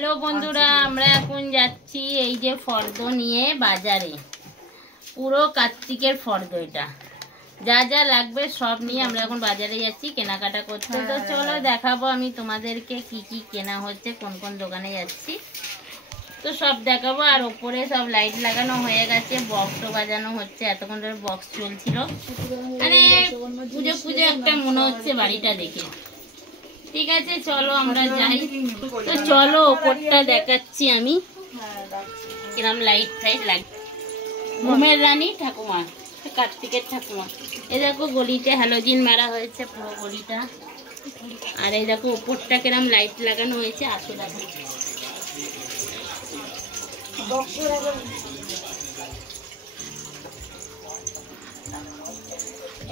Hello বন্ধুরা, আমরা এখন যাচ্ছি এই যে ফর্দ নিয়ে বাজারে। পুরো কার্তিকের ফর্দ, এটা যা যা লাগবে সব নিয়ে আমরা এখন বাজারে যাচ্ছি কেনাকাটা করতে। তো চলো দেখাবো আমি তোমাদেরকে কি কি কেনা হচ্ছে, কোন কোন দোকানে যাচ্ছি তো সব দেখাবো। আর ওপরে সব লাইট লাগানো হয়ে গেছে, বক্সও বাজানো হচ্ছে, এতক্ষণ ধরে বক্স চলছিল। মানে পুজো পুজো একটা মনে হচ্ছে বাড়িটা দেখে। ঠিক আছে চলো আমরা যাই। তো চলো ওপরটা দেখাচ্ছি আমি কিরম লাইট ফাইট লাগে। ঘুমের রানী ঠাকুমা, কার্তিকের ঠাকুমা। এই দেখো গলিতে হ্যালোজিন মারা হয়েছে পুরো গলিটা। আর এই দেখো ওপরটা কিরম লাইট লাগানো হয়েছে। আসো দেখো,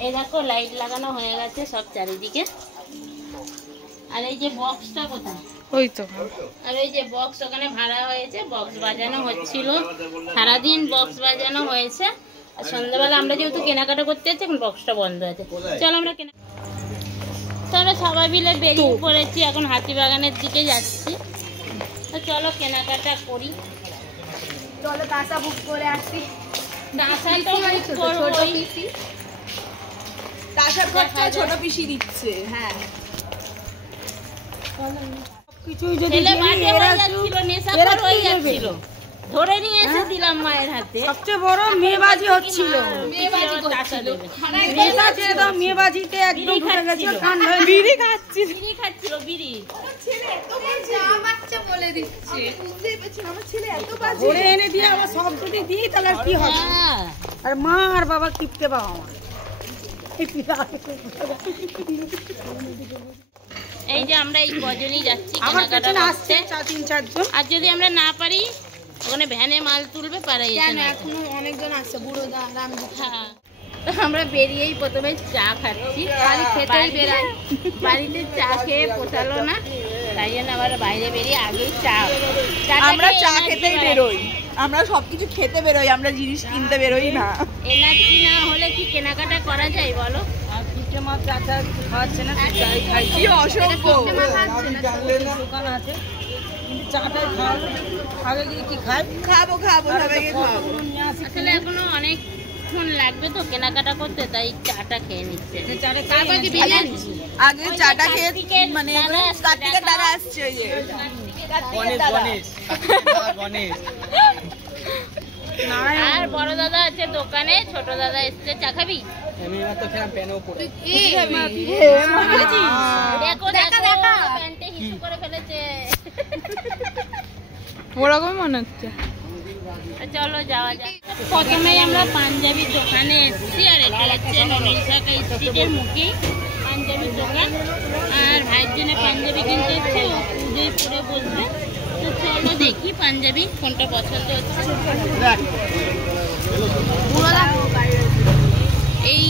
এই দেখো লাইট লাগানো হয়ে গেছে সব চারিদিকে। আর এই যে বক্সটা কোথায়? ওই তো। আর এই যে বক্স ওখানে ভাড়া হয়েছে, বক্স বাজানো হচ্ছিল সারাদিন, বক্স বাজানো হয়েছে। আর সন্ধ্যাবেলা আমরা যেহেতু কেনাকাটা করতে যাচ্ছি, এখন বক্সটা বন্ধ আছে। চলো আমরা তো আমরা সবাই মিলে বেরিয়ে পড়েছি, এখন হাতিবাগানের দিকে যাচ্ছি। তো চলো কেনাকাটা করি। চলো তাসা বুক করে আসি। তাসা তো ছোট পিসি দিচ্ছে। হ্যাঁ ধরে নিয়ে এসে দিলাম মায়ের হাতে। সবচেয়ে বড় মেয়েবাজি হচ্ছিল, মেয়েবাজিতে একদম বিড়ি খাচ্ছিল। ধরে এনে দিয়ে আবার সব যদি দিই তাহলে কি হবে? আর মা আর বাবা কিপটে বাবা মা। এই যে আমরা এই কজনই যাচ্ছি কেনাকাটা করতে। আর যদি আমরা না পারি ওখানে ভ্যানে মাল তুলবে পাড়াই। এখনো অনেকজন আসছে, বুড়ো দাম। হ্যাঁ, তো আমরা বেরিয়েই প্রথমে চা খাচ্ছি। খেতেই বেরাই, বাড়িতে চা খেয়ে পোষালো না, তাই জন্য আবার বাইরে বেরিয়ে আগেই আমরা চা খেতেই বেরোই। আমরা সবকিছু খেতে বেরোই, আমরা জিনিস কিনতে বেরোই না। এনার্জি না হলে কি কেনাকাটা করা যায় বলো? খাওয়াচ্ছে না, চাই খাই। কি অসভ্য দোকান আছে, চাটা আগে গিয়ে কি খাই? খাবো সবাইকে খাবো। আসলে এখনো অনেকক্ষণ লাগবে তো কেনাকাটা করতে, তাই চাটা খেয়ে নিচ্ছে। আগে চাটা খেয়ে মানে কার্তিকের দাদা আসছে। ওই যে আর বড় দাদা আছে দোকানে, ছোট দাদা এসছে। চা খাবি? প্যান্টে হিসু করে ফেলেছে। ওরকম মনে হচ্ছে। চলো যাওয়া যাক। প্রথমেই আমরা পাঞ্জাবির দোকানে এসেছি। আর এটা হচ্ছে নলিশাখা স্ট্রিটের মুখে পাঞ্জাবির দোকান। আর ভাইয়ের জন্য পাঞ্জাবি কিনতে হচ্ছে, ও পুজোয় পরে বসবে। তো চলো দেখি পাঞ্জাবি কোনটা পছন্দ হচ্ছে। এই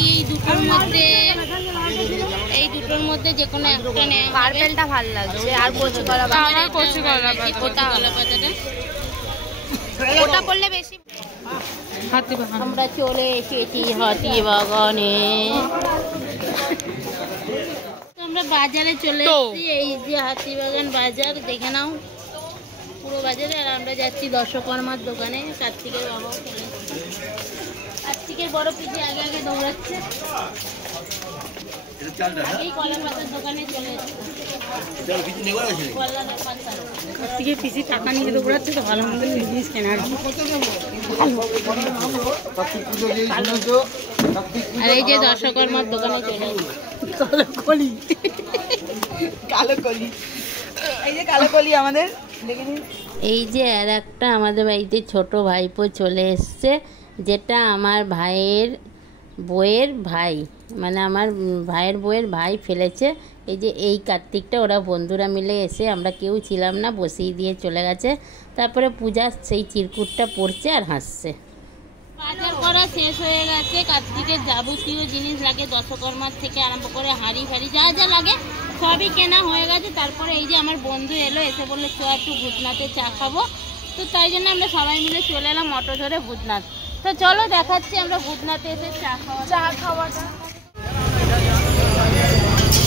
দুটোর মধ্যে যে কোনো একটা নেওয়া। পার্পেলটা ভালো লাগছে। আর কচুকলা পাতাটা ওটা করলে বেশি। আমরা চলে এসেছি হাতিবাগানে। আমরা বাজারে চলে এসেছি, এই যে হাতিবাগান বাজার দেখে নাও পুরো বাজারে। আর আমরা যাচ্ছি দশকর্মার দোকানে। কার্তিকের বাবাও চলে এসেছে, কার্তিকের বড় পিঠে আগে আগে দৌড়াচ্ছে। আগেই কলা পাতার দোকানে চলে এসেছে। কার্তিকের পিসি টাকা নিয়ে দৌড়াচ্ছে, তো ভালো মন্দ জিনিস কেনার। আর এই যে দশকর্মার দোকানে চলে এসেছে। কালো কলি এই যে কালো কলি আমাদের। এই যে আর একটা আমাদের বাড়িতে ছোট ভাইপো চলে এসছে, যেটা আমার ভাইয়ের বউয়ের ভাই, মানে আমার ভাইয়ের বউয়ের ভাই ফেলেছে। এই যে এই কার্তিকটা ওরা বন্ধুরা মিলে এসে, আমরা কেউ ছিলাম না, বসিয়ে দিয়ে চলে গেছে। তারপরে পূজার সেই চিরকুটটা পড়ছে আর হাসছে। বাজার করা শেষ হয়ে গেছে। কার্তিকের যাবতীয় জিনিস লাগে, দশকর্মার থেকে আরম্ভ করে হাঁড়ি ফাড়ি যা যা লাগে সবই কেনা হয়ে গেছে। তারপরে এই যে আমার বন্ধু এলো, এসে বললো চ একটু ভূতনাথে চা খাবো। তো তাই জন্য আমরা সবাই মিলে চলে এলাম অটো ধরে ভূতনাথ। তো চলো দেখাচ্ছি আমরা ভূতনাথে এসে চা খাওয়াটা।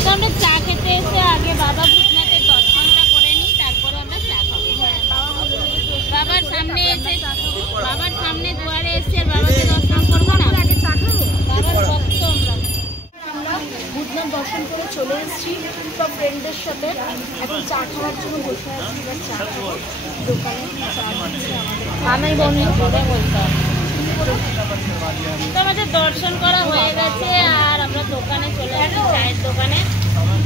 তো আমরা চা খেতে এসে আগে বাবা ভূতনাথের দর্শনটা করে নিই, তারপরে আমরা চা খাবো। এসে বাবার সামনে দুয়ারে এসে আর বাবাকে দর্শন করবো না? বাবার ভক্ত আমরা। বুধনাথ দর্শন করে চলে এসেছি সব ফ্রেন্ডদের সাথে। এখন চা খাওয়ার জন্য বসে আছি, এবার চা খাবো দোকানে। চা দিচ্ছে আমাদের আমি বলতে বলতাম তো আমাদের দর্শন করা হয়ে গেছে আর আমরা দোকানে চলে আসি, চায়ের দোকানে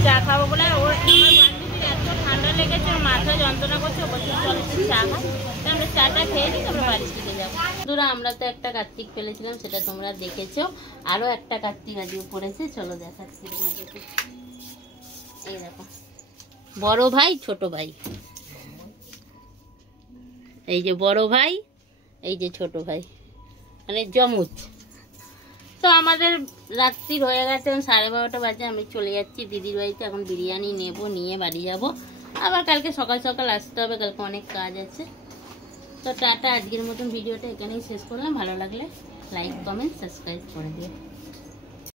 চা খাবো বলে। ওর আমার বান্ধবীর এত ঠান্ডা লেগেছে, ওর মাথা যন্ত্রণা করছে, ও বলছে চল একটু চা খাই। তো আমরা চাটা খেয়ে নিই, আমরা বাড়ির দিকে যাবো। বন্ধুরা আমরা তো একটা কার্তিক ফেলেছিলাম, সেটা তোমরা দেখেছো। আরও একটা কার্তিক আজকে পড়েছে, চলো দেখাচ্ছি তোমাদেরকে। এই দেখো, বড় ভাই ছোট ভাই, এই যে বড় ভাই, এই যে ছোট ভাই, মানে জমুজ। তো আমাদের রাত্রির হয়ে গেছে, এখন 12:30 বাজে। আমি চলে যাচ্ছি দিদির বাড়িতে, এখন বিরিয়ানি নেব, নিয়ে বাড়ি যাব। আবার কালকে সকাল সকাল আসতে হবে, কালকে অনেক কাজ আছে। তো টাটা, আজকের মতন ভিডিওটা এখানেই শেষ করলাম। ভালো লাগলে লাইক, কমেন্ট, সাবস্ক্রাইব করে দিও।